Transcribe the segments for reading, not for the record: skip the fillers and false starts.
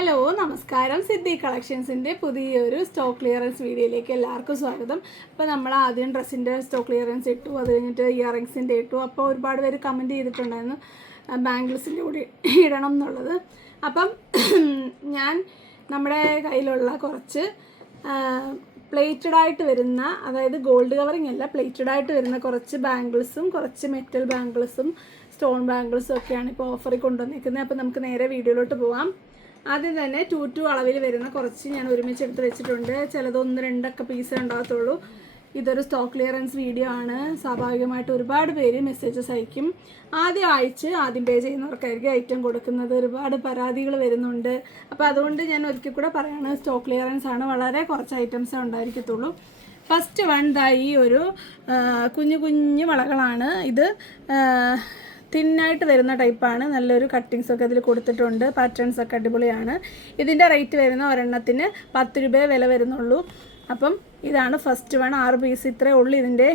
Hello നമസ്കാരം. സിദ്ധി കളക്ഷൻസിൻ്റെ പുതിയൊരു stock clearance വീഡിയോയിലേക്ക് എല്ലാവർക്കും സ്വാഗതം. അപ്പോൾ നമ്മൾ ആദ്യം ഡ്രസ്സിൻ്റെ സ്റ്റോക്ക് ക്ലിയറൻസ് ഇട്ടു, അത് കഴിഞ്ഞിട്ട് ഇയറിങ്സിൻ്റെ ഇട്ടു. അപ്പോൾ ഒരുപാട് പേര് കമൻറ്റ് ചെയ്തിട്ടുണ്ടായിരുന്നു ബാംഗിൾസിൻ്റെ കൂടി ഇടണം എന്നുള്ളത്. അപ്പം ഞാൻ നമ്മുടെ കയ്യിലുള്ള കുറച്ച് പ്ലേറ്റഡ് ആയിട്ട് വരുന്ന, അതായത് ഗോൾഡ് കവറിങ് അല്ല, പ്ലേറ്റഡ് ആയിട്ട് വരുന്ന കുറച്ച് ബാംഗിൾസും കുറച്ച് മെറ്റൽ ബാംഗിൾസും സ്റ്റോൺ ബാംഗിൾസും ഒക്കെയാണ് ഇപ്പോൾ ഓഫറിൽ കൊണ്ടുവന്നിരിക്കുന്നത്. അപ്പോൾ നമുക്ക് നേരെ വീഡിയോയിലോട്ട് പോവാം. ആദ്യം തന്നെ 2 അളവിൽ വരുന്ന കുറച്ച് ഞാൻ ഒരുമിച്ച് എടുത്ത് വെച്ചിട്ടുണ്ട്. ചിലത് 1-2 പീസേ ഉണ്ടാകത്തുള്ളൂ. ഇതൊരു സ്റ്റോക്ക് ക്ലിയറൻസ് വീഡിയോ ആണ്. സ്വാഭാവികമായിട്ട് ഒരുപാട് പേര് മെസ്സേജസ് അയക്കും. ആദ്യം പേ ചെയ്യുന്നവർക്കായിരിക്കും ഐറ്റം കൊടുക്കുന്നത്. ഒരുപാട് പരാതികൾ വരുന്നുണ്ട്. അപ്പോൾ അതുകൊണ്ട് ഞാൻ ഒരിക്കൽ കൂടെ പറയുകയാണ്, സ്റ്റോക്ക് ക്ലിയറൻസ് ആണ്, വളരെ കുറച്ച് ഐറ്റംസേ ഉണ്ടായിരിക്കത്തുള്ളൂ. ഫസ്റ്റ് വൺ ഈ ഒരു കുഞ്ഞു കുഞ്ഞു വളകളാണ്. ഇത് തിന്നായിട്ട് വരുന്ന ടൈപ്പാണ്. നല്ലൊരു കട്ടിങ്സൊക്കെ അതിൽ കൊടുത്തിട്ടുണ്ട്. പാറ്റേൺസൊക്കെ അടിപൊളിയാണ്. ഇതിൻ്റെ റേറ്റ് വരുന്ന ഒരെണ്ണത്തിന് 10 രൂപയെ വില വരുന്നുള്ളൂ. അപ്പം ഇതാണ് ഫസ്റ്റ് വൺ. 6 പീസ് ഇത്രയേ ഉള്ളൂ ഇതിൻ്റെ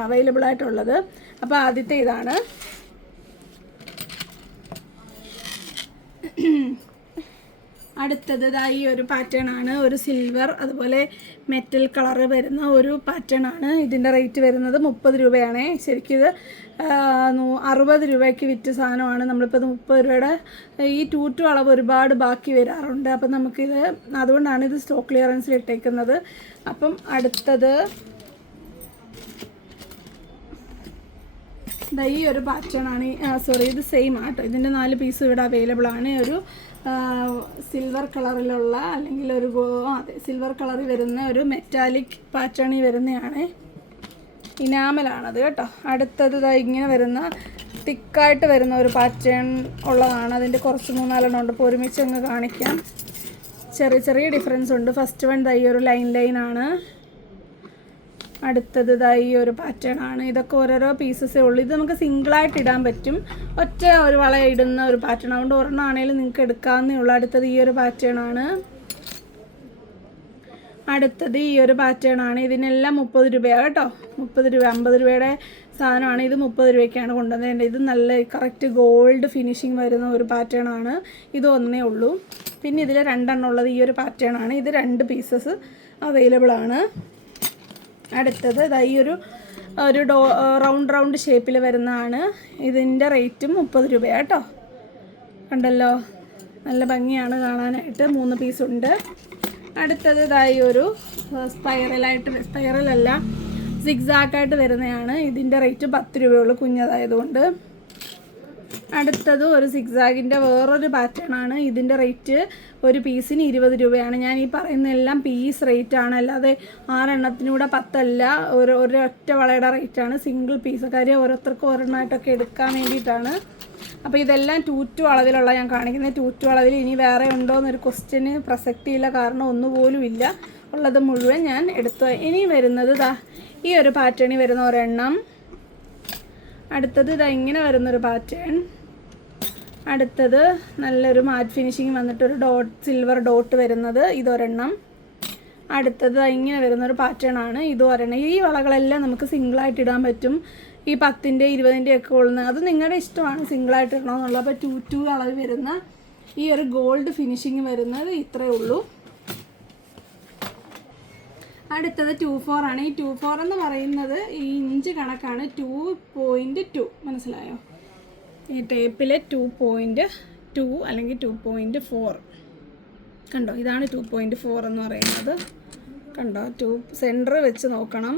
അവൈലബിൾ ആയിട്ടുള്ളത്. അപ്പോൾ ആദ്യത്തെ ഇതാണ്. അടുത്തത് ഈ ഒരു പാറ്റേൺ ആണ്. ഒരു സിൽവർ അതുപോലെ മെറ്റൽ കളർ വരുന്ന ഒരു പാറ്റേൺ ആണ്. ഇതിൻ്റെ റേറ്റ് വരുന്നത് 30 രൂപയാണ്. ശരിക്കും ഇത് 60 രൂപയ്ക്ക് വിറ്റ സാധനമാണ്. നമ്മളിപ്പോൾ 30 രൂപയുടെ ഈ 2 അളവ് ഒരുപാട് ബാക്കി വരാറുണ്ട്. അപ്പം നമുക്കിത് അതുകൊണ്ടാണ് ഇത് സ്റ്റോക്ക് ക്ലിയറൻസിൽ ഇട്ടേക്കുന്നത്. അപ്പം അടുത്തത് ഈ ഒരു പാറ്റേൺ ആണ്. ഇത് സെയിം ആട്ടോ. ഇതിൻ്റെ 4 പീസ് ഇവിടെ അവൈലബിൾ ആണ്. ഒരു സിൽവർ കളറിലുള്ള, അല്ലെങ്കിൽ ഒരു സിൽവർ കളറിൽ വരുന്ന ഒരു മെറ്റാലിക് പാറ്റേണിൽ വരുന്നതാണ്. ഇനാമലാണത് കേട്ടോ. അടുത്തത് ഇങ്ങനെ വരുന്ന തിക്കായിട്ട് വരുന്ന ഒരു പാറ്റേൺ ഉള്ളതാണ്. അതിൻ്റെ കുറച്ച് 3-4 ഉണ്ട്. ഇപ്പോൾ ഒരുമിച്ച് അങ്ങ് കാണിക്കാം. ചെറിയ ചെറിയ ഡിഫറൻസ് ഉണ്ട്. ഫസ്റ്റ് വൺ ഈ ഒരു ലൈനാണ്. അടുത്തത് ഈ ഒരു പാറ്റേൺ ആണ്. ഇതൊക്കെ ഓരോരോ പീസസേ ഉള്ളൂ. ഇത് നമുക്ക് സിംഗിളായിട്ട് ഇടാൻ പറ്റും. ഒറ്റ ഒരു വള ഇടുന്ന ഒരു പാറ്റേൺ. അതുകൊണ്ട് ഒരെണ്ണം ആണെങ്കിലും നിങ്ങൾക്ക് എടുക്കാവുന്നേ ഉള്ളൂ. അടുത്തത് ഈ ഒരു പാറ്റേൺ ആണ്. അടുത്തത് ഈ ഒരു പാറ്റേൺ ആണ്. ഇതിനെല്ലാം 30 രൂപയാണ് കേട്ടോ. 30 രൂപ. 50 രൂപയുടെ സാധനമാണ്. ഇത് 30 രൂപയ്ക്കാണ് കൊണ്ടുവന്നത്. ഇത് നല്ല കറക്റ്റ് ഗോൾഡ് ഫിനിഷിങ് വരുന്ന ഒരു പാറ്റേൺ ആണ്. ഇത് ഒന്നേ ഉള്ളൂ. പിന്നെ ഇതിൽ 2 എണ്ണം ഉള്ളത് ഈ ഒരു പാറ്റേൺ ആണ്. ഇത് 2 പീസസ് അവൈലബിൾ ആണ്. അടുത്തത് ഈ ഒരു റൗണ്ട് ഷേപ്പിൽ വരുന്നതാണ്. ഇതിൻ്റെ റേറ്റും 30 രൂപയാണ് കേട്ടോ. കണ്ടല്ലോ, നല്ല ഭംഗിയാണ് കാണാനായിട്ട്. 3 പീസുണ്ട്. അടുത്തത് ഈ ഒരു സ്പൈറലല്ല, സിഗ്സാക്കായിട്ട് വരുന്നതാണ്. ഇതിൻ്റെ റേറ്റ് 10 രൂപയുള്ളൂ, കുഞ്ഞതായതുകൊണ്ട്. അടുത്തത് ഒരു സിഗ്സാഗിൻ്റെ വേറൊരു പാറ്റേൺ ആണ്. ഇതിൻ്റെ റേറ്റ് ഒരു പീസിന് 20 രൂപയാണ്. ഞാൻ ഈ പറയുന്നതെല്ലാം പീസ് റേറ്റ് ആണ്, അല്ലാതെ 6 എണ്ണത്തിനൂടെ 10 അല്ല. ഒരൊറ്റ വളയുടെ റേറ്റാണ്. Single piece. കാര്യം ഓരോരുത്തർക്കും ഒരെണ്ണമായിട്ടൊക്കെ എടുക്കാൻ വേണ്ടിയിട്ടാണ്. അപ്പോൾ ഇതെല്ലാം 2 അളവിലുള്ള ഞാൻ കാണിക്കുന്നത്. 2 അളവിൽ ഇനി വേറെ ഉണ്ടോ എന്നൊരു ക്വസ്റ്റ്യന് പ്രസക്തിയില്ല. കാരണം ഒന്നുപോലും ഇല്ല. ഉള്ളത് മുഴുവൻ ഞാൻ എടുത്തു. ഇനി വരുന്നത് ഈ ഒരു പാറ്റേണിൽ വരുന്ന ഒരെണ്ണം. അടുത്തത് ഇങ്ങനെ വരുന്നൊരു പാറ്റേൺ. അടുത്തത് നല്ലൊരു മാറ്റ് ഫിനിഷിങ് വന്നിട്ടൊരു സിൽവർ ഡോട്ട് വരുന്നത്. ഇതൊരെണ്ണം. അടുത്തത് ഇങ്ങനെ വരുന്നൊരു പാറ്റേൺ ആണ്. ഇതൊരെണ്ണം. ഈ വളകളെല്ലാം നമുക്ക് സിംഗിളായിട്ട് ഇടാൻ പറ്റും. ഈ 10-ൻ്റെ 20-ൻ്റെ ഒക്കെ ഉള്ളത് അത് നിങ്ങളുടെ ഇഷ്ടമാണ്, സിംഗിളായിട്ട് ഇടണമെന്നുള്ളത്. അപ്പോൾ 2 അളവ് വരുന്ന ഈ ഒരു ഗോൾഡ് ഫിനിഷിങ് വരുന്നത് ഇത്രയേ ഉള്ളൂ. അടുത്തത് 2-4 ആണ്. ഈ 2-4 എന്ന് പറയുന്നത് ഈ ഇഞ്ച് കണക്കാണ്. 2.2 മനസ്സിലായോ? ഈ ടേപ്പിലെ 2.2 അല്ലെങ്കിൽ 2.4 കണ്ടോ. ഇതാണ് 2.4 എന്ന് പറയുന്നത്. കണ്ടോ, സെൻറ്റർ വെച്ച് നോക്കണം.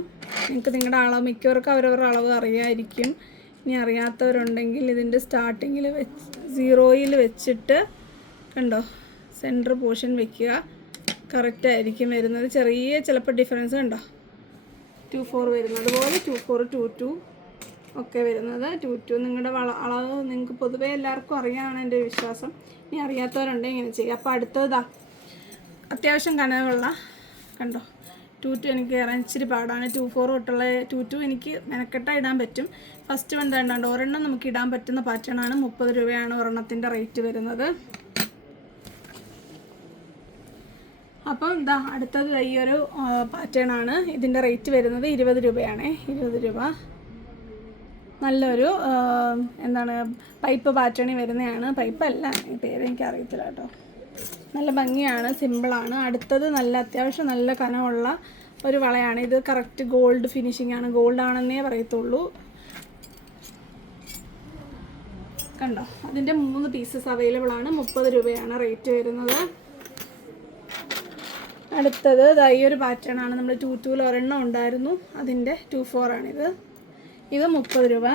നിങ്ങൾക്ക് നിങ്ങളുടെ അളവ്, മിക്കവർക്കും അവരവരുടെ അളവ് അറിയാമായിരിക്കും. ഇനി അറിയാത്തവരുണ്ടെങ്കിൽ ഇതിൻ്റെ സ്റ്റാർട്ടിങ്ങിൽ 0 വെച്ചിട്ട് കണ്ടോ, സെൻറ്റർ പോർഷൻ വയ്ക്കുക. കറക്റ്റ് ആയിരിക്കും വരുന്നത്. ചെറിയ ചിലപ്പോൾ ഡിഫറൻസ് കണ്ടോ. 2-4 വരുന്നത് പോലെ 2-4, 2-2 ഒക്കെ വരുന്നത്. 2-2 നിങ്ങളുടെ അളവ് നിങ്ങൾക്ക് പൊതുവേ എല്ലാവർക്കും അറിയാമെന്നാണ് എൻ്റെ വിശ്വാസം. ഇനി അറിയാത്തവരുണ്ടെങ്കിൽ ഇങ്ങനെ ചെയ്യുക. അപ്പോൾ അടുത്തത് അത്യാവശ്യം കനവുള്ള കണ്ടോ 2-2 എനിക്ക് കയറാൻ ഇച്ചിരി പാടാണ്. 2-4 തൊട്ടുള്ള 2-2 എനിക്ക് മെനക്കെട്ട ഇടാൻ പറ്റും. ഫസ്റ്റ് വൺ തേണ്ടാണ്ട് ഒരെണ്ണം നമുക്ക് ഇടാൻ പറ്റുന്ന പാറ്റേൺ ആണ്. 30 രൂപയാണ് ഒരെണ്ണത്തിൻ്റെ റേറ്റ് വരുന്നത്. അപ്പം അടുത്തത് ഈ ഒരു പാറ്റേൺ ആണ്. ഇതിൻ്റെ റേറ്റ് വരുന്നത് 20 രൂപയാണ്. 20 രൂപ. നല്ലൊരു പൈപ്പ് പാറ്റേണിൽ വരുന്നതാണ്. പൈപ്പല്ല, പേര് എനിക്കറിയത്തില്ല കേട്ടോ. നല്ല ഭംഗിയാണ്, സിമ്പിളാണ്. അടുത്തത് നല്ല അത്യാവശ്യം നല്ല കനമുള്ള ഒരു വളയാണ്. ഇത് കറക്റ്റ് ഗോൾഡ് ഫിനിഷിംഗ് ആണ്, ഗോൾഡ് ആണെന്നേ പറയത്തുള്ളൂ. കണ്ടോ, അതിൻ്റെ 3 പീസസ് അവൈലബിൾ ആണ്. 30 രൂപയാണ് റേറ്റ് വരുന്നത്. അടുത്തത് ഈ ഒരു പാറ്റേൺ ആണ്. നമ്മൾ 2-2 ഒരെണ്ണം ഉണ്ടായിരുന്നു, അതിൻ്റെ 2-4 ആണിത്. ഇത് 30 രൂപ.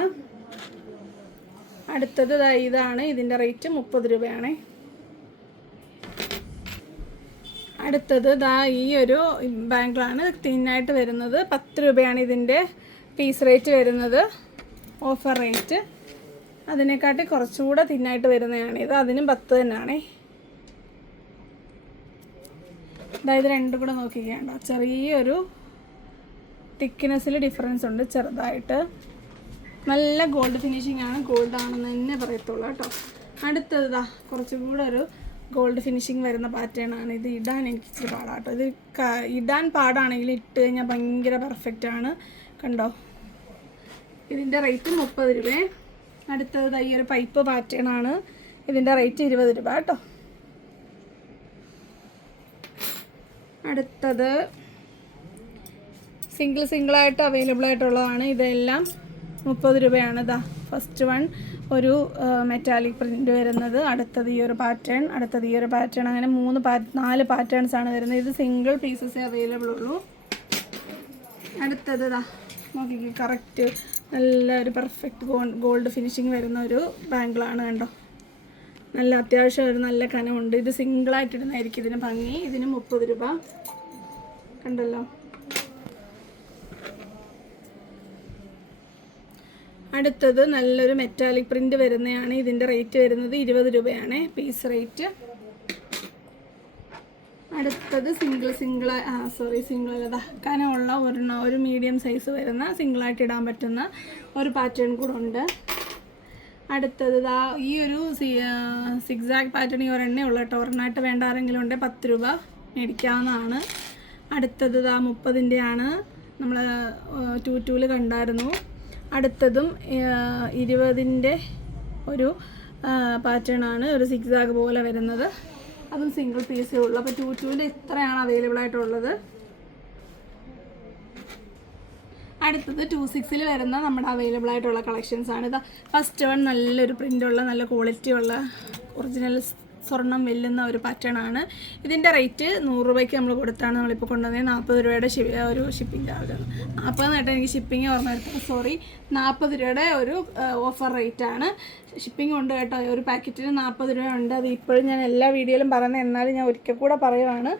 അടുത്തത് ഇതാണ്, ഇതിൻ്റെ റേറ്റ് 30 രൂപയാണ്. അടുത്തത് ഈ ഒരു ബാങ്കിളാണ്, തിന്നായിട്ട് വരുന്നത്. 10 രൂപയാണ് ഇതിൻ്റെ പീസ് റേറ്റ് വരുന്നത്, ഓഫർ റേറ്റ്. അതിനെക്കാട്ടി കുറച്ചുകൂടെ തിന്നായിട്ട് വരുന്നതാണിത്, അതിനും 10 തന്നെയാണേ. അതായത് രണ്ടും കൂടെ നോക്കിക്കേണ്ട, ചെറിയൊരു തിക്നെസ്സിൽ ഡിഫറൻസ് ഉണ്ട് ചെറുതായിട്ട്. നല്ല ഗോൾഡ് ഫിനിഷിംഗ് ആണ്, ഗോൾഡ് ആണെന്ന് തന്നെ പറയത്തുള്ളൂ കേട്ടോ. അടുത്തത് കുറച്ചും കൂടെ ഒരു ഗോൾഡ് ഫിനിഷിങ് വരുന്ന പാറ്റേൺ ആണ്. ഇത് ഇടാൻ എനിക്ക് ഇച്ചിരി പാടാട്ടോ. ഇത് ഇടാൻ പാടാണെങ്കിൽ ഇട്ട് കഴിഞ്ഞാൽ ഭയങ്കര പെർഫെക്റ്റ് ആണ്. കണ്ടോ, ഇതിൻ്റെ റേറ്റ് 30 രൂപ. അടുത്തത് ഈ ഒരു പൈപ്പ് പാറ്റേൺ ആണ്, ഇതിൻ്റെ റേറ്റ് 20 രൂപ കേട്ടോ. അടുത്തത് സിംഗിളായിട്ട് അവൈലബിൾ ആയിട്ടുള്ളതാണ്. ഇതെല്ലാം 30 രൂപയാണ്. ഫസ്റ്റ് വൺ ഒരു മെറ്റാലിക് പ്രിൻ്റ് വരുന്നത്. അടുത്തത് ഈ ഒരു പാറ്റേൺ, അടുത്തത് ഈ ഒരു പാറ്റേൺ, അങ്ങനെ 4 പാറ്റേൺസ് ആണ് വരുന്നത്. ഇത് സിംഗിൾ പീസസേ അവൈലബിൾ ഉള്ളൂ. അടുത്തത് നോക്കിക്കേ, കറക്റ്റ് നല്ല ഒരു പെർഫെക്റ്റ് ഗോൾഡ് ഫിനിഷിങ് വരുന്ന ഒരു ബാങ്കിളാണ്. കണ്ടോ, നല്ല അത്യാവശ്യം ഒരു നല്ല കനമുണ്ട്. ഇത് സിംഗിളായിട്ടിടുന്നതായിരിക്കും ഇതിന് ഭംഗി. ഇതിന് 30 രൂപ. കണ്ടല്ലോ. അടുത്തത് നല്ലൊരു മെറ്റാലിക് പ്രിൻ്റ് വരുന്നതാണ്. ഇതിൻ്റെ റേറ്റ് വരുന്നത് 20 രൂപയാണ് പീസ് റേറ്റ്. അടുത്തത് സിംഗിൾ അല്ല, കനമുള്ള ഒരു മീഡിയം സൈസ് വരുന്ന സിംഗിളായിട്ട് ഇടാൻ പറ്റുന്ന ഒരു പാറ്റേൺ കൂടെ ഉണ്ട്. അടുത്തത് ഈ ഒരു സിക്സാഗ് പാറ്റേൺ ഈ ഒരെണ്ണേ ഉള്ളൂ കേട്ടോ. ഒരെണ്ണമായിട്ട് വേണ്ട ആരെങ്കിലും ഉണ്ടെങ്കിൽ 10 രൂപ മേടിക്കാവുന്നതാണ്. അടുത്തത് 30-ൻ്റെ ആണ്, നമ്മൾ 2-2 കണ്ടായിരുന്നു. അടുത്തതും 20-ൻ്റെ ഒരു പാറ്റേൺ ആണ്, ഒരു സിക്സാഗ് പോലെ വരുന്നത്. അതും സിംഗിൾ പീസേ ഉള്ളൂ. അപ്പോൾ 2-2-ൻ്റെ ഇത്രയാണ് അവൈലബിൾ ആയിട്ടുള്ളത്. അടുത്തത് 2-6-ൽ വരുന്ന നമ്മുടെ അവൈലബിൾ ആയിട്ടുള്ള കളക്ഷൻസാണ്. ഇത് ഫസ്റ്റ് വൺ നല്ലൊരു പ്രിൻ്റുള്ള നല്ല ക്വാളിറ്റിയുള്ള ഒറിജിനൽ സ്വർണം വെല്ലുന്ന ഒരു പാറ്റേൺ ആണ്. ഇതിൻ്റെ റേറ്റ് 100 രൂപയ്ക്ക് നമ്മൾ കൊടുത്താണ് നമ്മളിപ്പോൾ കൊണ്ടുവന്നത്. 40 രൂപയുടെ ഒരു ഷിപ്പിംഗ് ചാർജ്. 40 നേട്ടം എനിക്ക് ഷിപ്പിംഗ് ഓർമ്മ വരുന്നത്, 40 രൂപയുടെ ഒരു ഓഫർ റേറ്റ് ആണ്. ഷിപ്പിംഗ് ഉണ്ട് കേട്ടോ, ഒരു പാക്കറ്റിന് 40 രൂപ ഉണ്ട്. അത് ഇപ്പോഴും ഞാൻ എല്ലാ വീഡിയോയിലും പറയുന്നത്, എന്നാലും ഞാൻ ഒരിക്കൽ കൂടെ പറയുവാണ്,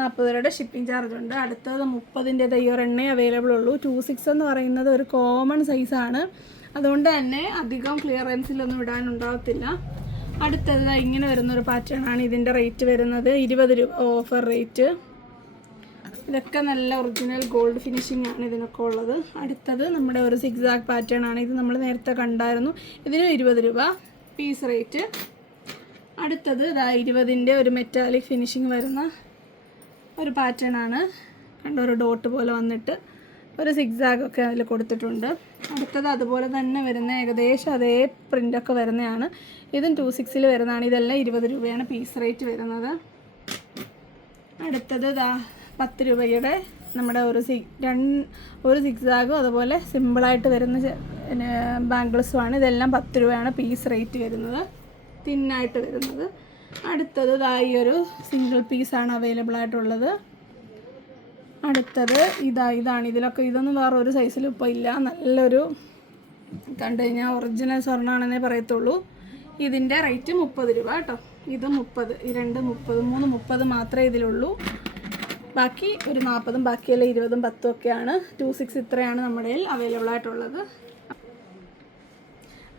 40 രൂപയുടെ ഷിപ്പിംഗ് ചാർജ് ഉണ്ട്. അടുത്തത് 30-ൻ്റെ ഈ ഒരെണ്ണേ അവൈലബിൾ ഉള്ളൂ. 2-6 എന്ന് പറയുന്നത് ഒരു കോമൺ സൈസാണ്, അതുകൊണ്ട് തന്നെ അധികം ക്ലിയറൻസിലൊന്നും ഇടാനുണ്ടാകത്തില്ല. അടുത്തത് ഇങ്ങനെ വരുന്നൊരു പാറ്റേൺ ആണ്. ഇതിൻ്റെ റേറ്റ് വരുന്നത് 20 രൂപ ഓഫർ റേറ്റ്. ഇതൊക്കെ നല്ല ഒറിജിനൽ ഗോൾഡ് ഫിനിഷിംഗ് ആണ് ഇതിനൊക്കെ ഉള്ളത്. അടുത്തത് നമ്മുടെ ഒരു സിക്സാഗ് പാറ്റേൺ ആണ്. ഇത് നമ്മൾ നേരത്തെ കണ്ടായിരുന്നു. ഇതിന് 20 രൂപ പീസ് റേറ്റ്. അടുത്തത് 20-ൻ്റെ ഒരു മെറ്റാലിക് ഫിനിഷിംഗ് വരുന്ന ഒരു പാറ്റേൺ ആണ്. കണ്ടോ, ഒരു ഡോട്ട് പോലെ വന്നിട്ട് ഒരു സിക്സാഗൊക്കെ അതിൽ കൊടുത്തിട്ടുണ്ട്. അടുത്തത് അതുപോലെ തന്നെ വരുന്ന ഏകദേശം അതേ പ്രിൻ്റൊക്കെ വരുന്നതാണ്. ഇതും 2-6-ൽ വരുന്നതാണ്. ഇതെല്ലാം 20 രൂപയാണ് പീസ് റേറ്റ് വരുന്നത്. അടുത്തത് 10 രൂപയുടെ നമ്മുടെ ഒരു സിക്സാഗും അതുപോലെ സിമ്പിളായിട്ട് വരുന്ന ബാംഗിൾസുമാണ്. ഇതെല്ലാം 10 രൂപയാണ് പീസ് റേറ്റ് വരുന്നത്, തിന്നായിട്ട് വരുന്നത്. അടുത്തത് ഈ ഒരു സിംഗിൾ പീസാണ് അവൈലബിൾ ആയിട്ടുള്ളത്. അടുത്തത് ഇതാണ്. ഇതൊന്നും വേറെ ഒരു സൈസിലും ഇപ്പോൾ ഇല്ല. നല്ലൊരു കണ്ടു കഴിഞ്ഞാൽ ഒറിജിനൽ സ്വർണ്ണമാണെന്നേ പറയത്തുള്ളൂ. ഇതിൻ്റെ റേറ്റ് 30 രൂപ കേട്ടോ. ഇത് 30, ഈ 3 മാത്രമേ ഇതിലുള്ളൂ. ബാക്കി ഒരു 40, ബാക്കിയെല്ലാം 20, 10 ഒക്കെയാണ്. 2-6 ഇത്രയാണ് നമ്മുടെ അവൈലബിൾ ആയിട്ടുള്ളത്.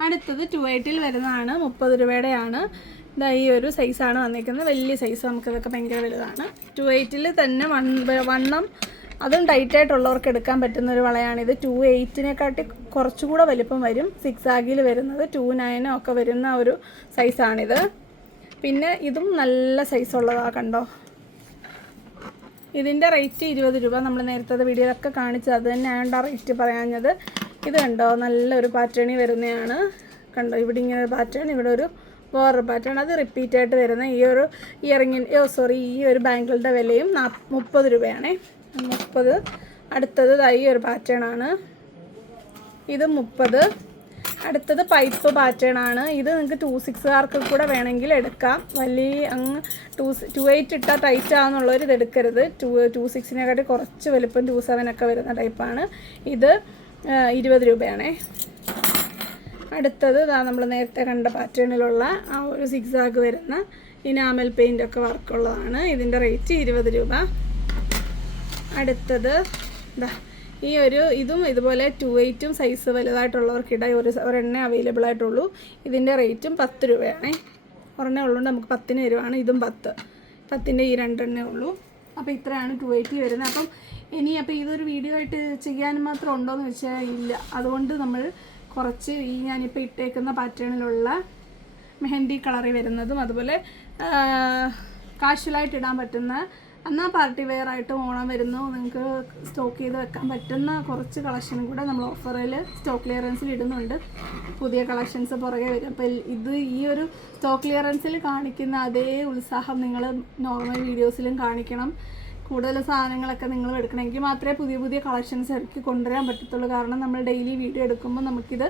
അടുത്തത് 2-8-ൽ വരുന്നതാണ്, 30 രൂപയുടെയാണ്. ഈ ഒരു സൈസാണ് വന്നിരിക്കുന്നത്, വലിയ സൈസ്. നമുക്കിതൊക്കെ ഭയങ്കര വലുതാണ്. 2-8-ൽ തന്നെ വണ്ണം അതും ടൈറ്റായിട്ടുള്ളവർക്ക് എടുക്കാൻ പറ്റുന്ന ഒരു വളയാണിത്. 2-8-നെക്കാട്ടി കുറച്ചുകൂടെ വലിപ്പം വരും. സിക്സാഗിൽ വരുന്നത് 2-9 ഒക്കെ വരുന്ന ഒരു സൈസാണിത്. പിന്നെ ഇതും നല്ല സൈസുള്ളതാണ്. കണ്ടോ, ഇതിൻ്റെ റേറ്റ് 20 രൂപ. നമ്മൾ നേരത്തെ വീഡിയോയിലൊക്കെ കാണിച്ചത് അത് തന്നെയാണ് ആ റേറ്റ് പറയാഞ്ഞത്. ഇത് കണ്ടോ, നല്ലൊരു പാറ്റേണിൽ വരുന്നതാണ്. കണ്ടോ, ഇവിടെ ഇങ്ങനെ ഒരു പാറ്റേൺ, ഇവിടെ ഒരു വേറൊരു പാറ്റേൺ, അത് റിപ്പീറ്റായിട്ട് വരുന്ന ഈ ഒരു ഈ ഒരു ബാങ്കിളുടെ വിലയും 30 രൂപയാണേ. 30. അടുത്തത് ഈ ഒരു പാറ്റേൺ ആണ്, ഇത് 30. അടുത്തത് പൈപ്പ് പാറ്റേൺ ആണ്. ഇത് നിങ്ങൾക്ക് 26കാർക്ക് കൂടെ വേണമെങ്കിൽ എടുക്കാം. വലിയ അങ്ങ് 28 ഇട്ടാൽ ടൈറ്റ് ആകുന്നുള്ളവർ ഇത് എടുക്കരുത്. 26-നേക്കാട്ടി കുറച്ച് വലുപ്പം 27 വരുന്ന ടൈപ്പാണ് ഇത്. 20 രൂപയാണേ. അടുത്തത് നമ്മൾ നേരത്തെ കണ്ട പാറ്റേണിലുള്ള ആ ഒരു സിക്സാഗ് വരുന്ന ഇനാമൽ പെയിൻ്റൊക്കെ വർക്കുള്ളതാണ്. ഇതിൻ്റെ റേറ്റ് 20 രൂപ. അടുത്തത് ഇതും ഇതുപോലെ 28 സൈസ് വലുതായിട്ടുള്ളവർക്കിടെ ഒരെണ്ണേ അവൈലബിൾ ആയിട്ടുള്ളൂ. ഇതിൻ്റെ റേറ്റും 10 രൂപയാണേ. ഒരെണ്ണേ ഉള്ളതുകൊണ്ട് നമുക്ക് 10 തരുവാണ്. ഇതും 10ൻ്റെ ഈ 2 എണ്ണേ ഉള്ളൂ. അപ്പോൾ ഇത്രയാണ് 280 വരുന്നത്. അപ്പോൾ ഇതൊരു വീഡിയോ ആയിട്ട് ചെയ്യാൻ മാത്രം ഉണ്ടോയെന്ന് വെച്ചാൽ ഇല്ല. അതുകൊണ്ട് നമ്മൾ കുറച്ച് ഞാനിപ്പോൾ ഇട്ടേക്കുന്ന പാറ്റേണിലുള്ള മെഹന്തി കളറിൽ വരുന്നതും അതുപോലെ കാഷ്വലായിട്ട് ഇടാൻ പറ്റുന്ന എന്നാൽ പാർട്ടി വെയർ ആയിട്ട് ഓണം വരുന്നു നിങ്ങൾക്ക് സ്റ്റോക്ക് ചെയ്ത് വെക്കാൻ പറ്റുന്ന കുറച്ച് കളക്ഷനും കൂടെ നമ്മൾ ഓഫറിൽ സ്റ്റോക്ക് ക്ലിയറൻസിൽ ഇടുന്നുണ്ട്. പുതിയ കളക്ഷൻസ് പുറകെ വരും. അപ്പോൾ ഈ ഒരു സ്റ്റോക്ക് ക്ലിയറൻസിൽ കാണിക്കുന്ന അതേ ഉത്സാഹം നിങ്ങൾ നോർമൽ വീഡിയോസിലും കാണിക്കണം. കൂടുതൽ സാധനങ്ങളൊക്കെ നിങ്ങൾ എടുക്കണമെങ്കിൽ മാത്രമേ പുതിയ കളക്ഷൻസ് ഇറക്കി കൊണ്ടുവരാൻ പറ്റത്തുള്ളൂ. കാരണം നമ്മൾ ഡെയിലി വീഡിയോ എടുക്കുമ്പോൾ നമുക്കിത്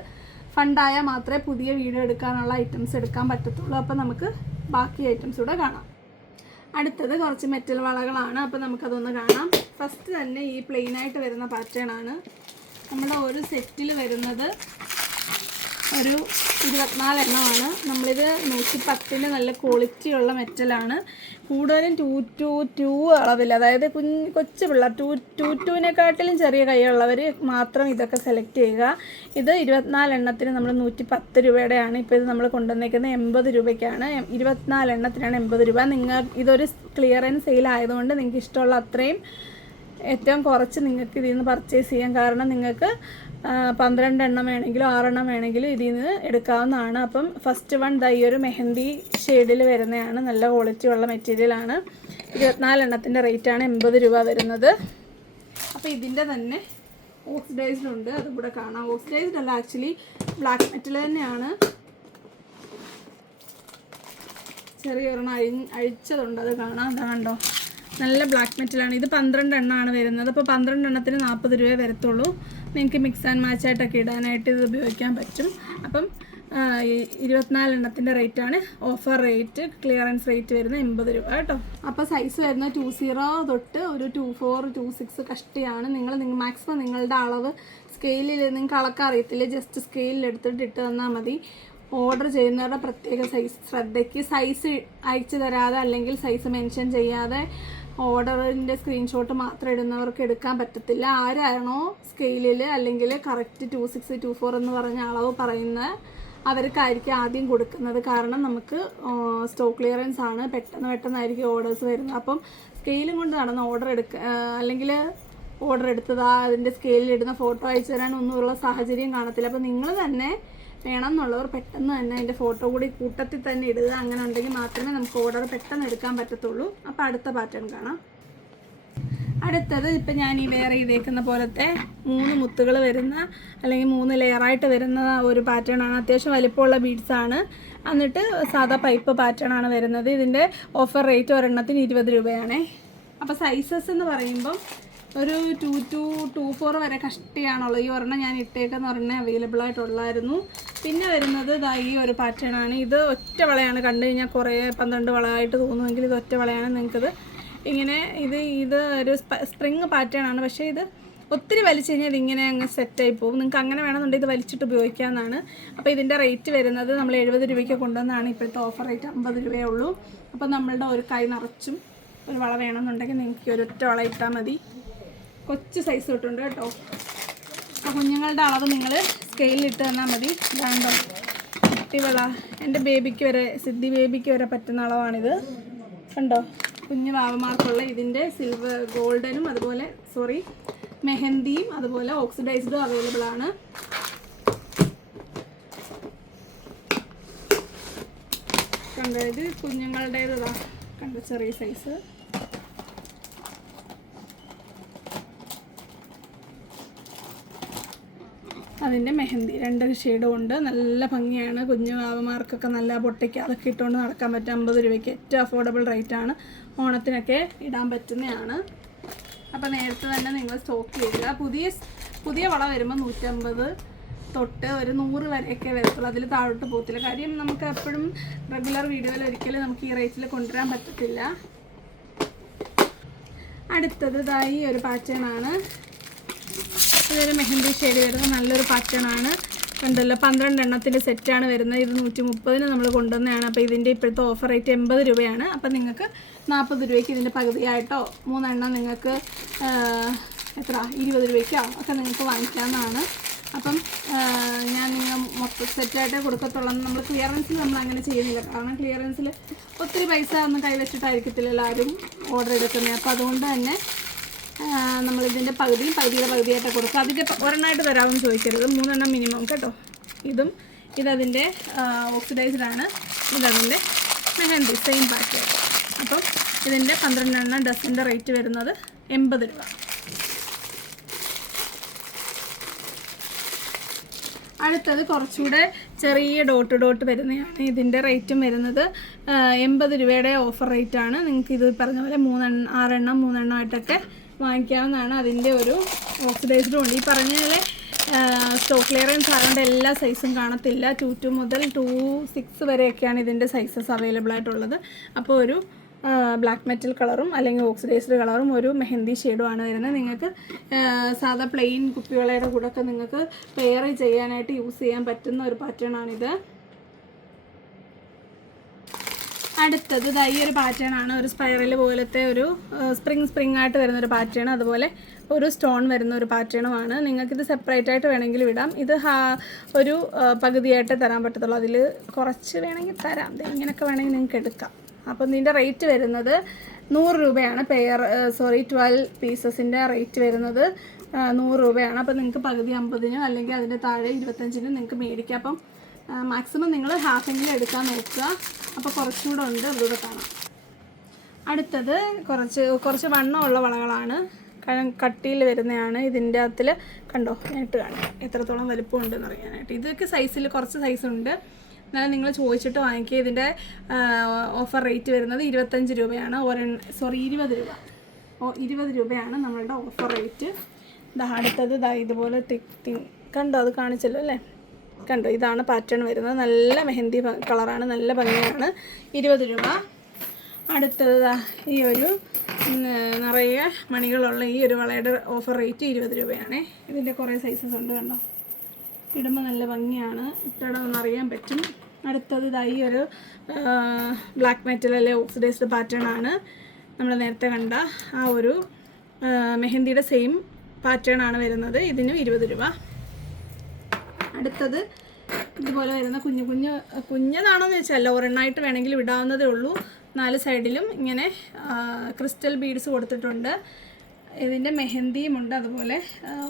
ഫണ്ടായാൽ മാത്രമേ പുതിയ വീഡിയോ എടുക്കാനുള്ള ഐറ്റംസ് എടുക്കാൻ പറ്റത്തുള്ളൂ. അപ്പോൾ നമുക്ക് ബാക്കി ഐറ്റംസ് കൂടെ കാണാം. അടുത്തത് കുറച്ച് മെറ്റൽ വളകളാണ്. അപ്പോൾ നമുക്കതൊന്ന് കാണാം. ഫസ്റ്റ് തന്നെ ഈ പ്ലെയിനായിട്ട് വരുന്ന പാറ്റേൺ ആണ്. നമ്മുടെ ഒരു സെറ്റിൽ വരുന്നത് ഒരു 24 എണ്ണമാണ്. നമ്മളിത് 110 നല്ല ക്വാളിറ്റിയുള്ള മെറ്റലാണ്. കൂടുതലും 2 അളവില്ല, അതായത് കൊച്ചു പിള്ളേർ 2-2-നെക്കാട്ടിലും ചെറിയ കൈയുള്ളവർ മാത്രം ഇതൊക്കെ സെലക്ട് ചെയ്യുക. ഇത് 24 എണ്ണത്തിന് നമ്മൾ 110 രൂപയുടെയാണ്. ഇപ്പോൾ ഇത് നമ്മൾ കൊണ്ടുവന്നേക്കുന്നത് 80 രൂപയ്ക്കാണ്. 24 എണ്ണത്തിനാണ് 80 രൂപ. ഇതൊരു ക്ലിയറൻസ് സെയിൽ ആയതുകൊണ്ട് നിങ്ങൾക്ക് ഇഷ്ടമുള്ള അത്രയും ഏറ്റവും കുറച്ച് നിങ്ങൾക്ക് ഇതിൽ നിന്ന് പർച്ചേസ് ചെയ്യാം. കാരണം നിങ്ങൾക്ക് 12 എണ്ണം വേണമെങ്കിലും 6 എണ്ണം വേണമെങ്കിലും ഇതിൽ നിന്ന് എടുക്കാവുന്നതാണ്. അപ്പം ഫസ്റ്റ് വൺ ഈ ഒരു മെഹന്തി ഷെയ്ഡിൽ വരുന്നതാണ്. നല്ല ക്വാളിറ്റി ഉള്ള മെറ്റീരിയലാണ്. 24 എണ്ണത്തിൻ്റെ റേറ്റാണ് 80 രൂപ വരുന്നത്. അപ്പോൾ ഇതിൻ്റെ തന്നെ ഓക്സിഡൈസ്ഡ് ഉണ്ട്, അതും കൂടെ കാണാം. ഓക്സിഡൈസ്ഡ് അല്ല, ആക്ച്വലി ബ്ലാക്ക് മെറ്റൽ തന്നെയാണ്. ചെറിയൊരെണ്ണം അഴിച്ചതുണ്ട്, അത് കാണാം. അതാ കണ്ടോ, നല്ല ബ്ലാക്ക് മെറ്റലാണ്. ഇത് 12 എണ്ണമാണ് വരുന്നത്. അപ്പോൾ 12 എണ്ണത്തിന് 40 രൂപയെ വരത്തുള്ളൂ. നിങ്ങൾക്ക് മിക്സ് ആൻഡ് മാച്ച് ആയിട്ടൊക്കെ ഇടാനായിട്ട് ഇത് ഉപയോഗിക്കാൻ പറ്റും. അപ്പം 24 എണ്ണത്തിൻ്റെ റേറ്റാണ് ഓഫർ റേറ്റ്. ക്ലിയറൻസ് റേറ്റ് വരുന്നത് 80 രൂപ കേട്ടോ. അപ്പോൾ സൈസ് വരുന്നത് 20 തൊട്ട് ഒരു 24, 26 കഷ്ടിയാണ്. നിങ്ങൾ മാക്സിമം നിങ്ങളുടെ അളവ് സ്കെയിലിൽ നിങ്ങൾക്ക് അളക്കാൻ അറിയത്തില്ല, ജസ്റ്റ് സ്കെയിലിൽ എടുത്തിട്ട് ഇട്ട് തന്നാൽ മതി. ഓർഡർ ചെയ്യുന്നവരുടെ പ്രത്യേക ശ്രദ്ധയ്ക്ക് സൈസ് അയച്ചു തരാതെ അല്ലെങ്കിൽ സൈസ് മെൻഷൻ ചെയ്യാതെ ഓർഡറിൻ്റെ സ്ക്രീൻഷോട്ട് മാത്രം ഇടുന്നവർക്ക് എടുക്കാൻ പറ്റത്തില്ല. ആരാണോ സ്കെയിലിൽ അല്ലെങ്കിൽ കറക്റ്റ് 26, 24 എന്ന് പറഞ്ഞ അളവ് പറയുന്ന അവർക്കായിരിക്കും ആദ്യം കൊടുക്കുന്നത്. കാരണം നമുക്ക് സ്റ്റോക്ക് ക്ലിയറൻസ് ആണ്, പെട്ടെന്നായിരിക്കും ഓർഡേഴ്സ് വരുന്നത്. അപ്പം സ്കെയിലും കൊണ്ട് നടന്ന് അല്ലെങ്കിൽ ഓർഡർ എടുത്തതാ അതിൻ്റെ സ്കെയിലിടുന്ന ഫോട്ടോ അയച്ചു തരാനൊന്നുമുള്ള സാഹചര്യം കാണത്തില്ല. അപ്പോൾ നിങ്ങൾ തന്നെ വേണം എന്നുള്ളവർ പെട്ടെന്ന് തന്നെ അതിൻ്റെ ഫോട്ടോ കൂടി കൂട്ടത്തിൽ തന്നെ ഇടുക. അങ്ങനെ ഉണ്ടെങ്കിൽ മാത്രമേ നമുക്ക് ഓർഡർ പെട്ടെന്ന് എടുക്കാൻ പറ്റത്തുള്ളൂ. അപ്പോൾ അടുത്ത പാറ്റേൺ കാണാം. അടുത്തത് ഇപ്പം ഞാൻ ഈ വെയർ ചെയ്തേക്കുന്ന പോലത്തെ 3 മുത്തുകൾ വരുന്ന അല്ലെങ്കിൽ 3 ലെയറായിട്ട് വരുന്ന ഒരു പാറ്റേൺ ആണ്. അത്യാവശ്യം വലിപ്പമുള്ള ബീഡ്സാണ്. എന്നിട്ട് സാധാ പൈപ്പ് പാറ്റേൺ ആണ് വരുന്നത്. ഇതിൻ്റെ ഓഫർ റേറ്റ് ഒരെണ്ണത്തിന് 20 രൂപയാണേ. അപ്പോൾ സൈസസ് എന്ന് പറയുമ്പം ഒരു 2 to 24 വരെ കഷ്ടിയാണുള്ളത്. ഈ ഒരെണ്ണം ഞാൻ ഇട്ടേക്കെന്ന് ഒരെണ്ണം അവൈലബിൾ ആയിട്ടുള്ളായിരുന്നു. പിന്നെ വരുന്നത് ഈ ഒരു പാറ്റേൺ ആണ്. ഇത് ഒറ്റ വളയാണ്. കണ്ടു കഴിഞ്ഞാൽ കുറേ 12 വളമായിട്ട് തോന്നുമെങ്കിൽ ഇത് ഒറ്റ വളയാണ്. നിങ്ങൾക്കിത് ഇങ്ങനെ ഇത് ഒരു സ്പ്രിങ് പാറ്റേൺ ആണ്. പക്ഷേ ഇത് ഒത്തിരി വലിച്ചു കഴിഞ്ഞാൽ ഇതിങ്ങനെ അങ്ങ് സെറ്റായി പോകും. നിങ്ങൾക്ക് അങ്ങനെ വേണമെന്നുണ്ടെങ്കിൽ ഇത് വലിച്ചിട്ട് ഉപയോഗിക്കാമെന്നാണ്. അപ്പോൾ ഇതിൻ്റെ റേറ്റ് വരുന്നത് നമ്മൾ 70 രൂപയ്ക്ക് കൊണ്ടുവന്നാണ്. ഇപ്പോഴത്തെ ഓഫർ റേറ്റ് 50 രൂപയേ ഉള്ളൂ. അപ്പോൾ നമ്മളുടെ ഒരു കൈ നിറച്ചും ഒരു വള വേണമെന്നുണ്ടെങ്കിൽ നിങ്ങൾക്ക് ഒരൊറ്റ വള ഇട്ടാൽ മതി. കൊച്ചു സൈസ് തൊട്ടുണ്ട് കേട്ടോ. അപ്പോൾ കുഞ്ഞുങ്ങളുടെ അളവ് നിങ്ങൾ സ്കെയിലിട്ട് തന്നാൽ മതി. ഇതാണ്ടോ കുട്ടിവള, എൻ്റെ ബേബിക്ക് വരെ, സിദ്ധി ബേബിക്ക് വരെ പറ്റുന്ന അളവാണിത്. കണ്ടോ, കുഞ്ഞു വാവമാർക്കുള്ള ഇതിൻ്റെ ഗോൾഡനും അതുപോലെ മെഹന്തിയും അതുപോലെ ഓക്സിഡൈസ്ഡും അവൈലബിൾ ആണ്. കണ്ടോ, ഇത് കുഞ്ഞുങ്ങളുടേതാ. കണ്ടോ, ചെറിയ സൈസ്. അതിൻ്റെ മെഹന്തി 2 ഷെയ്ഡും ഉണ്ട്. നല്ല ഭംഗിയാണ്. കുഞ്ഞു വാവമാർക്കൊക്കെ നല്ല പൊട്ടയ്ക്ക് അതൊക്കെ ഇട്ടുകൊണ്ട് നടക്കാൻ പറ്റും. 50 രൂപയ്ക്ക് ഏറ്റവും അഫോർഡബിൾ റേറ്റാണ്. ഓണത്തിനൊക്കെ ഇടാൻ പറ്റുന്നതാണ്. അപ്പോൾ നേരത്തെ തന്നെ നിങ്ങൾ സ്റ്റോക്ക് ചെയ്യുക. പുതിയ വള വരുമ്പോൾ 150 തൊട്ട് ഒരു 100 വരെയൊക്കെ വരത്തുള്ളൂ. അതിൽ താഴോട്ട് പോകത്തില്ല. കാര്യം നമുക്ക് എപ്പോഴും റെഗുലർ വീഡിയോയിൽ ഒരിക്കലും നമുക്ക് ഈ റേറ്റിൽ കൊണ്ടുവരാൻ പറ്റത്തില്ല. അടുത്തത് ഇതായി ഒരു പാറ്റേൺ ആണ്. ഇതൊരു മെഹന്തി ഷെയ്ഡ് വരുന്ന നല്ലൊരു പാറ്റേൺ ആണ്. കണ്ടല്ലോ, 12 എണ്ണത്തിൻ്റെ സെറ്റാണ് വരുന്നത്. ഇത് 130-ന് നമ്മൾ കൊണ്ടുവന്നതാണ്. അപ്പോൾ ഇതിൻ്റെ ഇപ്പോഴത്തെ ഓഫർ റേറ്റ് 80 രൂപയാണ്. അപ്പം നിങ്ങൾക്ക് 40 രൂപയ്ക്ക് ഇതിൻ്റെ പകുതിയായിട്ടോ 3 എണ്ണം നിങ്ങൾക്ക് 20 രൂപയ്ക്കോ ഒക്കെ നിങ്ങൾക്ക് വാങ്ങിക്കാവുന്നതാണ്. അപ്പം ഞാൻ നിങ്ങൾ മൊത്തം സെറ്റായിട്ടേ കൊടുക്കത്തുള്ളൂ. നമ്മൾ ക്ലിയറൻസിൽ നമ്മൾ അങ്ങനെ ചെയ്യുന്നില്ല. കാരണം ക്ലിയറൻസിൽ ഒത്തിരി പൈസ ഒന്നും കൈവച്ചിട്ടായിരിക്കത്തില്ല എല്ലാവരും ഓർഡർ എടുക്കുന്നത്. അപ്പോൾ അതുകൊണ്ട് തന്നെ നമ്മളിതിൻ്റെ പകുതിയുടെ പകുതിയായിട്ട് കൊടുക്കുക. അതിൻ്റെ ഒരെണ്ണമായിട്ട് തരാമെന്ന് ചോദിക്കരുത്, 3 എണ്ണം മിനിമം കേട്ടോ. ഇതതിൻ്റെ ഓക്സിഡൈസ്ഡാണ്. ഇതതിൻ്റെ മെഹന്തി സെയിം പാറ്റേൺ. അപ്പം ഇതിൻ്റെ 12 എണ്ണം ഡസൻ്റെ റേറ്റ് വരുന്നത് 80 രൂപ. അടുത്തത് കുറച്ചുകൂടെ ചെറിയ ഡോട്ട് വരുന്നതാണ്. ഇതിൻ്റെ റേറ്റും വരുന്നത് 80 രൂപയുടെ ഓഫർ റേറ്റാണ്. നിങ്ങൾക്ക് ഇത് പറഞ്ഞ പോലെ 6 എണ്ണം 3 എണ്ണമായിട്ടൊക്കെ വാങ്ങിക്കാവുന്നതാണ്. അതിൻ്റെ ഒരു ഓക്സിഡൈസ്ഡും ഉണ്ട്. ഈ പറഞ്ഞ പോലെ സ്റ്റോക്ക് ക്ലിയറൻസ് ആയതുകൊണ്ട് എല്ലാ സൈസും കാണത്തില്ല. 2 മുതൽ 2 വരെയൊക്കെയാണ് ഇതിൻ്റെ സൈസസ് അവൈലബിൾ ആയിട്ടുള്ളത്. അപ്പോൾ ഒരു ബ്ലാക്ക് മെറ്റൽ കളറും അല്ലെങ്കിൽ ഓക്സിഡൈസ്ഡ് കളറും ഒരു മെഹന്തി ഷെയ്ഡുമാണ് വരുന്നത്. നിങ്ങൾക്ക് സാധാ പ്ലെയിൻ കുപ്പിവളയുടെ കൂടെയൊക്കെ നിങ്ങൾക്ക് പെയർ ചെയ്യാനായിട്ട് യൂസ് ചെയ്യാൻ പറ്റുന്ന ഒരു പാറ്റേൺ ആണിത്. അടുത്തത് ഈ ഒരു പാറ്റേൺ ആണ്. ഒരു സ്പൈറൽ പോലത്തെ ഒരു സ്പ്രിങ് ആയിട്ട് വരുന്നൊരു പാറ്റേൺ, അതുപോലെ ഒരു സ്റ്റോൺ വരുന്ന ഒരു പാറ്റേണുമാണ്. നിങ്ങൾക്കിത് സെപ്പറേറ്റ് ആയിട്ട് വേണമെങ്കിൽ വിടാം. ഇത് ഒരു പകുതിയായിട്ട് തരാൻ പറ്റത്തുള്ളൂ. അതിൽ കുറച്ച് വേണമെങ്കിൽ തരാം. ഇങ്ങനെയൊക്കെ വേണമെങ്കിൽ നിങ്ങൾക്ക് എടുക്കാം. അപ്പം ഇതിൻ്റെ റേറ്റ് വരുന്നത് 100 രൂപയാണ്. 12 പീസസിൻ്റെ റേറ്റ് വരുന്നത് 100 രൂപയാണ്. അപ്പോൾ നിങ്ങൾക്ക് പകുതി 50-നോ അല്ലെങ്കിൽ അതിൻ്റെ താഴെ 25-നോ നിങ്ങൾക്ക് മേടിക്കാം. അപ്പം മാക്സിമം നിങ്ങൾ ഹാഫെങ്കിലും എടുക്കാൻ നോക്കുക. അപ്പോൾ കുറച്ചുകൂടെ ഉണ്ട്, അതുകൂടെ കാണാം. അടുത്തത് കുറച്ച് വണ്ണമുള്ള വളകളാണ്. കട്ടിയിൽ വരുന്നതാണ്. ഇതിൻ്റെ അകത്തിൽ കണ്ടോ, നേരിട്ട് കാണാം എത്രത്തോളം വലിപ്പം ഉണ്ടെന്ന് അറിയാനായിട്ട്. ഇതൊക്കെ സൈസിൽ കുറച്ച് സൈസുണ്ട്. എന്നാലും നിങ്ങൾ ചോദിച്ചിട്ട് വാങ്ങിക്കുക. ഇതിൻ്റെ ഓഫർ റേറ്റ് വരുന്നത് 25 രൂപയാണ്. 20 രൂപ. 20 രൂപയാണ് നമ്മളുടെ ഓഫർ റേറ്റ്. അടുത്തത് ഇതുപോലെ കണ്ടോ, അത് കാണിച്ചല്ലോ അല്ലേ. കണ്ടോ, ഇതാണ് പാറ്റേൺ വരുന്നത്. നല്ല മെഹന്തി കളറാണ്, നല്ല ഭംഗിയാണ്. 20 രൂപ. അടുത്തത് ഈ ഒരു നിറയെ മണികളുള്ള ഈ ഒരു വളയുടെ ഓഫർ റേറ്റ് 20 രൂപയാണ്. ഇതിൻ്റെ കുറേ സൈസസ് ഉണ്ട്. കണ്ടോ, ഇടുമ്പോൾ നല്ല ഭംഗിയാണ്. ഇട്ടണമെന്ന് അറിയാൻ പറ്റും. അടുത്തത് ഈ ഒരു ബ്ലാക്ക് മെറ്റൽ അല്ലെ ഓക്സിഡൈസ്ഡ് പാറ്റേൺ ആണ്. നമ്മൾ നേരത്തെ കണ്ട ആ ഒരു മെഹന്തിയുടെ സെയിം പാറ്റേൺ ആണ് വരുന്നത്. ഇതിനും 20 രൂപ. അടുത്തത് ഇതുപോലെ വരുന്ന കുഞ്ഞതാണോന്ന് വെച്ചാൽ ഒരെണ്ണമായിട്ട് വേണമെങ്കിൽ വിടാവുന്നതേ ഉള്ളൂ. 4 സൈഡിലും ഇങ്ങനെ ക്രിസ്റ്റൽ ബീഡ്സ് കൊടുത്തിട്ടുണ്ട്. ഇതിൻ്റെ മെഹന്തിയും ഉണ്ട്, അതുപോലെ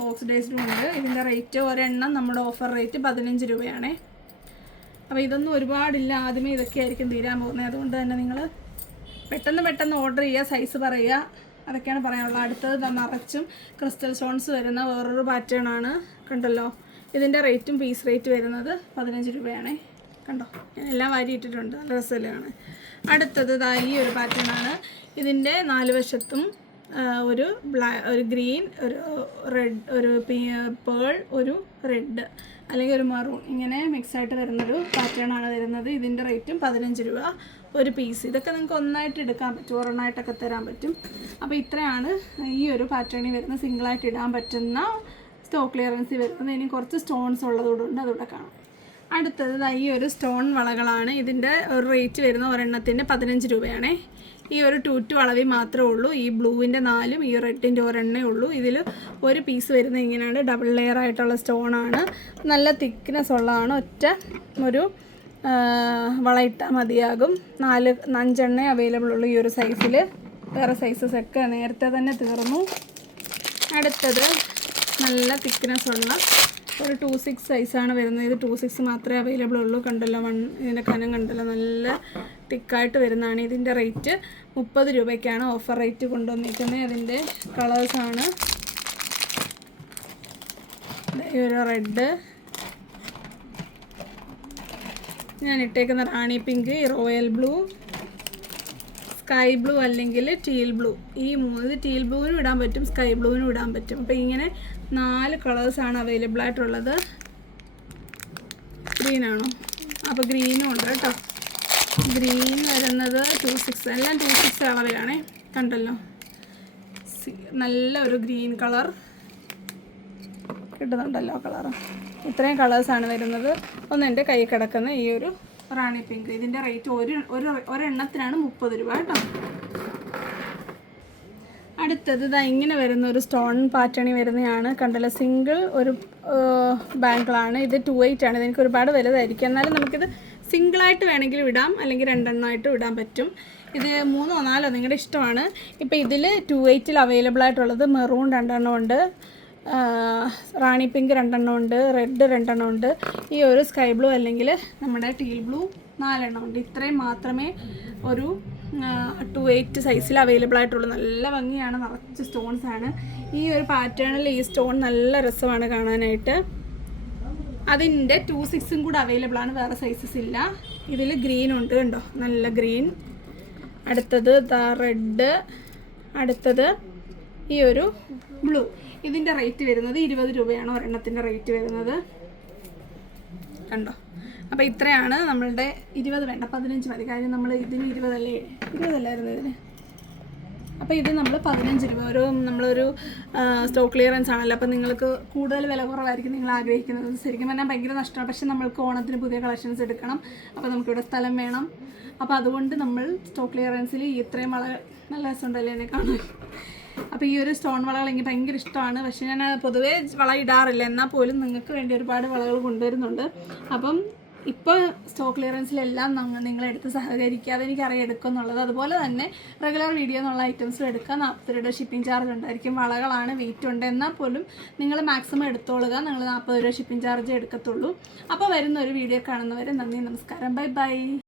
ഓക്സിഡൈസ്ഡും ഉണ്ട്. ഇതിൻ്റെ റേറ്റ് ഒരെണ്ണം നമ്മുടെ ഓഫർ റേറ്റ് 15 രൂപയാണേ. അപ്പോൾ ഇതൊന്നും ഒരുപാടില്ല. ആദ്യമേ ഇതൊക്കെ ആയിരിക്കും തീരാൻ പോകുന്നത്. അതുകൊണ്ട് തന്നെ നിങ്ങൾ പെട്ടെന്ന് ഓർഡർ ചെയ്യുക, സൈസ് പറയുക, അതൊക്കെയാണ് പറയാനുള്ളത്. അടുത്തത് നിറച്ചും ക്രിസ്റ്റൽ സ്റ്റോൺസ് വരുന്ന വേറൊരു പാറ്റേൺ ആണ്. കണ്ടല്ലോ, ഇതിൻ്റെ റേറ്റും പീസ് റേറ്റ് വരുന്നത് 15 രൂപയാണേ. കണ്ടോ, ഞാൻ എല്ലാം വാരി ഇട്ടിട്ടുണ്ട്, നല്ല രസമാണ്. അടുത്തത് ഈ ഒരു പാറ്റേൺ ആണ്. ഇതിൻ്റെ 4 വശത്തും ഒരു ഗ്രീൻ, ഒരു റെഡ്, ഒരു പേൾ, ഒരു റെഡ് അല്ലെങ്കിൽ ഒരു മറൂൺ, ഇങ്ങനെ മിക്സായിട്ട് വരുന്നൊരു പാറ്റേൺ ആണ് വരുന്നത്. ഇതിൻ്റെ റേറ്റും 15 രൂപ ഒരു പീസ്. ഇതൊക്കെ നിങ്ങൾക്ക് ഒന്നായിട്ട് എടുക്കാൻ പറ്റും, ഒരെണ്ണമായിട്ടൊക്കെ തരാൻ പറ്റും. അപ്പോൾ ഇത്രയാണ് ഈ ഒരു പാറ്റേണിൽ വരുന്ന സിംഗിളായിട്ട് ഇടാൻ പറ്റുന്ന സ്റ്റോക്ക് ക്ലിയറൻസിൽ വരുന്നത്. ഇനി കുറച്ച് സ്റ്റോൺസ് ഉള്ളതുകൊണ്ട് അതുകൂടെ കാണാം. അടുത്തത് ഈ ഒരു സ്റ്റോൺ വളകളാണ്. ഇതിൻ്റെ ഒരു റേറ്റ് വരുന്ന ഒരെണ്ണത്തിൻ്റെ 15 രൂപയാണേ. ഈ ഒരു 2 വളവിൽ മാത്രമേ ഉള്ളൂ. ഈ ബ്ലൂവിൻ്റെ 4ഉം ഈ റെഡിൻ്റെ ഒരെണ്ണേ ഉള്ളൂ. ഇതിൽ ഒരു പീസ് വരുന്നത് ഇങ്ങനെയാണ്, ഡബിൾ ലെയർ ആയിട്ടുള്ള സ്റ്റോണാണ്. നല്ല തിക്നെസ് ഉള്ളതാണ്. ഒറ്റ ഒരു വള ഇട്ടാൽ മതിയാകും. 5 എണ്ണേ അവൈലബിൾ ഉള്ളൂ ഈ ഒരു സൈസിൽ. വേറെ സൈസസ് ഒക്കെ നേരത്തെ തന്നെ തീർന്നു. അടുത്തത് നല്ല തിക്നെസ് ഉള്ള ഒരു 2-6 സൈസാണ് വരുന്നത്. ഇത് 2-6 മാത്രമേ അവൈലബിൾ ഉള്ളൂ. കണ്ടല്ലോ, ഇതിൻ്റെ കനം കണ്ടല്ലോ, നല്ല തിക്കായിട്ട് വരുന്നതാണ്. ഇതിൻ്റെ റേറ്റ് 30 രൂപയ്ക്കാണ് ഓഫർ റേറ്റ് കൊണ്ടുവന്നിരിക്കുന്നത്. അതിൻ്റെ കളേഴ്സാണ് ഈ ഒരു റെഡ്, ഞാൻ ഇട്ടേക്കുന്ന Rani pink, royal blue, sky blue അല്ലെങ്കിൽ ടീൽ ബ്ലൂ. ഈ മൂന്ന് ടീൽ ബ്ലൂവിനും ഇടാൻ പറ്റും, സ്കൈ ബ്ലൂവിനും ഇടാൻ പറ്റും. അപ്പോൾ ഇങ്ങനെ 4 കളേഴ്സാണ് അവൈലബിൾ ആയിട്ടുള്ളത്. ഗ്രീനാണോ? അപ്പോൾ ഗ്രീനും ഉണ്ട് കേട്ടോ. ഗ്രീൻ വരുന്നത് 26, എല്ലാം 26 അളവിലാണേ. കണ്ടല്ലോ, നല്ല ഒരു ഗ്രീൻ കളർ കിട്ടുന്നുണ്ടല്ലോ കളറ്. ഇത്രയും കളേഴ്സാണ് വരുന്നത്. ഒന്ന് എൻ്റെ കൈ കിടക്കുന്ന ഈ ഒരു റാണി പിങ്ക്. ഇതിൻ്റെ റേറ്റ് ഒരെണ്ണത്തിനാണ് 30 രൂപ കേട്ടോ. അടുത്തത് ഇതാ ഇങ്ങനെ വരുന്ന ഒരു സ്റ്റോൺ പാറ്റേണിൽ വരുന്നതാണ്. കണ്ടല്ലോ, സിംഗിൾ ഒരു ബാങ്കിളാണ് ഇത്. 28 ആണ്. ഇതെനിക്ക് ഒരുപാട് വലുതായിരിക്കും, എന്നാലും നമുക്കിത് സിംഗിളായിട്ട് വേണമെങ്കിലും ഇടാം, അല്ലെങ്കിൽ 2 എണ്ണമായിട്ടും ഇടാൻ പറ്റും. ഇത് 3 or 4 നിങ്ങളുടെ ഇഷ്ടമാണ്. ഇപ്പോൾ ഇതിൽ 28-ൽ അവൈലബിൾ ആയിട്ടുള്ളത് മെറൂൺ 2 എണ്ണം ഉണ്ട്, റാണി പിങ്ക് 2 എണ്ണം ഉണ്ട്, റെഡ് 2 എണ്ണം ഉണ്ട്, ഈ ഒരു സ്കൈ ബ്ലൂ അല്ലെങ്കിൽ നമ്മുടെ ടീൽ ബ്ലൂ 4 എണ്ണം ഉണ്ട്. ഇത്രയും മാത്രമേ ഒരു 28 സൈസിൽ അവൈലബിൾ ആയിട്ടുള്ളൂ. നല്ല ഭംഗിയാണ്, നിറച്ച് സ്റ്റോൺസ് ആണ്. ഈ ഒരു പാറ്റേണിൽ ഈ സ്റ്റോൺ നല്ല രസമാണ് കാണാനായിട്ട്. അതിൻ്റെ 26ഉം കൂടെ അവൈലബിൾ ആണ്, വേറെ സൈസസ് ഇല്ല. ഇതിൽ ഗ്രീൻ ഉണ്ട്, കണ്ടോ, നല്ല ഗ്രീൻ. അടുത്തത് റെഡ്, അടുത്തത് ഈ ഒരു ബ്ലൂ. ഇതിൻ്റെ റേറ്റ് വരുന്നത് 20 രൂപയാണ് ഒരെണ്ണത്തിൻ്റെ റേറ്റ് വരുന്നത്, കണ്ടോ. അപ്പോൾ ഇത്രയാണ് നമ്മളുടെ 20 വേണ്ട, 15 മതി. കാര്യം നമ്മൾ ഇതിന് 20അല്ലായിരുന്നു ഇതിന്. അപ്പോൾ ഇത് നമ്മൾ 15 രൂപ നമ്മളൊരു സ്റ്റോക്ക് ക്ലിയറൻസ് ആണല്ലോ. അപ്പോൾ നിങ്ങൾക്ക് കൂടുതൽ വില കുറവായിരിക്കും നിങ്ങൾ ആഗ്രഹിക്കുന്നത്. ശരിക്കും പറഞ്ഞാൽ ഭയങ്കര നഷ്ടമാണ്. പക്ഷേ നമ്മൾക്ക് ഓണത്തിന് പുതിയ കളക്ഷൻസ് എടുക്കണം, അപ്പോൾ നമുക്കിവിടെ സ്ഥലം വേണം. അപ്പോൾ അതുകൊണ്ട് നമ്മൾ സ്റ്റോക്ക് ക്ലിയറൻസിൽ ഇത്രയും വള നല്ല രസമുണ്ടല്ലേ എന്നെ കാണാൻ. അപ്പോൾ ഈ ഒരു സ്റ്റോൺ വളകൾ എനിക്ക് ഭയങ്കര ഇഷ്ടമാണ്. പക്ഷേ ഞാൻ പൊതുവേ വള ഇടാറില്ല, എന്നാൽ പോലും നിങ്ങൾക്ക് വേണ്ടി ഒരുപാട് വളകൾ കൊണ്ടുവരുന്നുണ്ട്. അപ്പം ഇപ്പോൾ സ്റ്റോക്ക് ക്ലിയറൻസിലെല്ലാം നിങ്ങളെടുത്ത് സഹകരിക്കുക. അതെനിക്കറിയാം എടുക്കും എന്നുള്ളത്. അതുപോലെ തന്നെ റെഗുലർ വീഡിയോ എന്നുള്ള ഐറ്റംസും എടുക്കുക. 40 രൂപ ഷിപ്പിംഗ് ചാർജ് ഉണ്ടായിരിക്കും. വളകളാണ്, വെയിറ്റ് ഉണ്ട്, എന്നാൽ പോലും നിങ്ങൾ മാക്സിമം എടുത്തോളുക. നിങ്ങൾ 40 രൂപ ഷിപ്പിംഗ് ചാർജ് എടുക്കത്തുള്ളൂ. അപ്പോൾ വരുന്ന ഒരു വീഡിയോ കാണുന്നവരെ നന്ദി, നമസ്കാരം, ബൈ ബൈ.